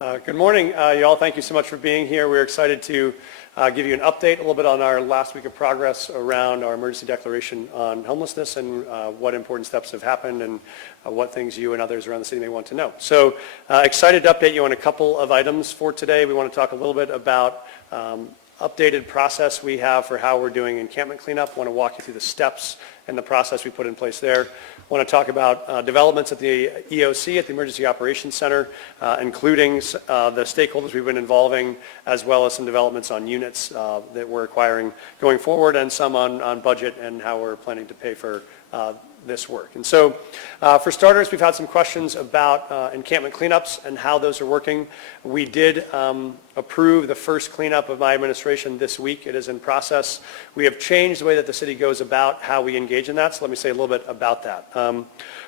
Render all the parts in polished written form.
Good morning, y'all. Thank you so much for being here. We're excited to give you an update a little bit on our last week of progress around our emergency declaration on homelessness and what important steps have happened and what things you and others around the city may want to know. So excited to update you on a couple of items for today. We want to talk a little bit about updated process we have for how we're doing encampment cleanup. I want to walk you through the steps and the process we put in place there. I want to talk about developments at the EOC, at the Emergency Operations Center, including the stakeholders we've been involving, as well as some developments on units that we're acquiring going forward, and some on budget and how we're planning to pay for this work. And so for starters, we've had some questions about encampment cleanups and how those are working. We did approve the first cleanup of my administration this week. It is in process. We have changed the way that the city goes about how we engage in that, so let me say a little bit about that.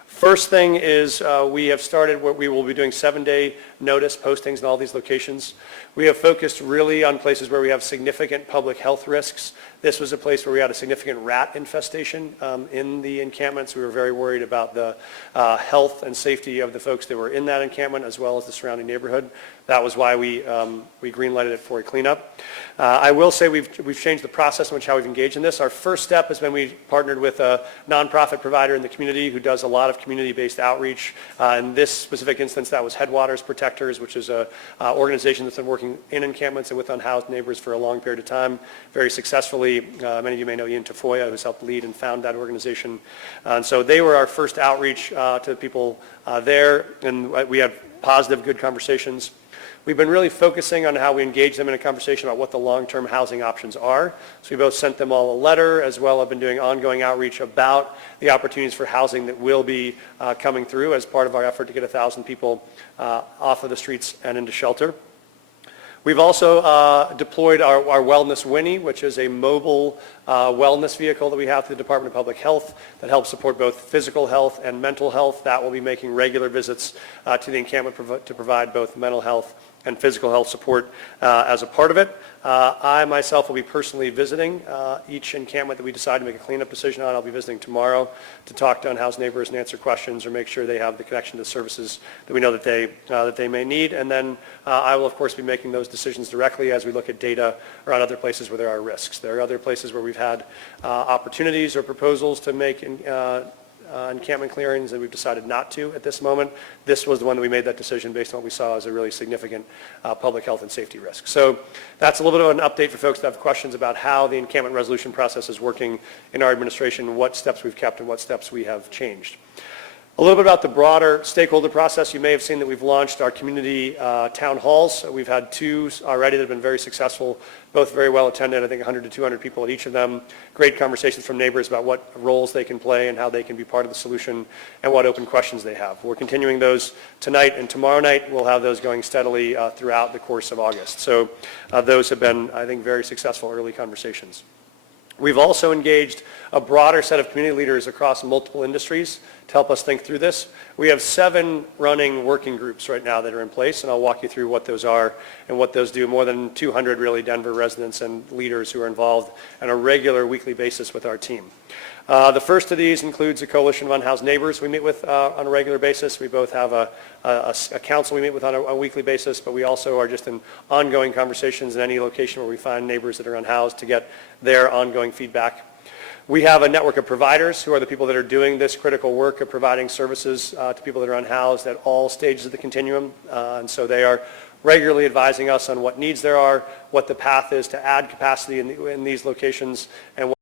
First thing is we have started what we will be doing 7-day notice postings in all these locations. We have focused really on places where we have significant public health risks. This was a place where we had a significant rat infestation in the encampments. We were very worried about the health and safety of the folks that were in that encampment as well as the surrounding neighborhood. That was why we green-lighted it for a cleanup. I will say we've changed the process in which how we've engaged in this. Our first step has been we partnered with a nonprofit provider in the community who does a lot of community-based outreach. In this specific instance, that was Headwaters Protectors, which is an organization that's been working in encampments and with unhoused neighbors for a long period of time, very successfully. Many of you may know Ian Tafoya, who's helped lead and found that organization. And so they were our first outreach to the people there, and we had positive, good conversations. We've been really focusing on how we engage them in a conversation about what the long-term housing options are. So we both sent them all a letter, as well as been doing ongoing outreach about the opportunities for housing that will be coming through as part of our effort to get 1,000 people off of the streets and into shelter. We've also deployed our Wellness Winnie, which is a mobile wellness vehicle that we have through the Department of Public Health that helps support both physical health and mental health. That will be making regular visits to the encampment to provide both mental health and physical health support as a part of it. I myself will be personally visiting each encampment that we decide to make a cleanup decision on. I'll be visiting tomorrow to talk to unhoused neighbors and answer questions or make sure they have the connection to services that we know that they may need. And then I will, of course, be making those decisions directly as we look at data around other places where there are risks. There are other places where we've had opportunities or proposals to make encampment clearings that we've decided not to at this moment. This was the one that we made that decision based on what we saw as a really significant public health and safety risk. So that's a little bit of an update for folks that have questions about how the encampment resolution process is working in our administration, what steps we've kept and what steps we have changed. A little bit about the broader stakeholder process. You may have seen that we've launched our community town halls. We've had 2 already that have been very successful, both very well attended, I think 100 to 200 people at each of them. Great conversations from neighbors about what roles they can play and how they can be part of the solution and what open questions they have. We're continuing those tonight and tomorrow night. We'll have those going steadily throughout the course of August. So those have been, I think, very successful early conversations. We've also engaged a broader set of community leaders across multiple industries to help us think through this. We have 7 running working groups right now that are in place, and I'll walk you through what those are and what those do. More than 200 really Denver residents and leaders who are involved on a regular weekly basis with our team. The first of these includes a coalition of unhoused neighbors we meet with on a regular basis. We both have a council we meet with on a weekly basis, but we also are just in ongoing conversations in any location where we find neighbors that are unhoused to get their ongoing feedback. We have a network of providers who are the people that are doing this critical work of providing services to people that are unhoused at all stages of the continuum. And so they are regularly advising us on what needs there are, what the path is to add capacity in these locations, and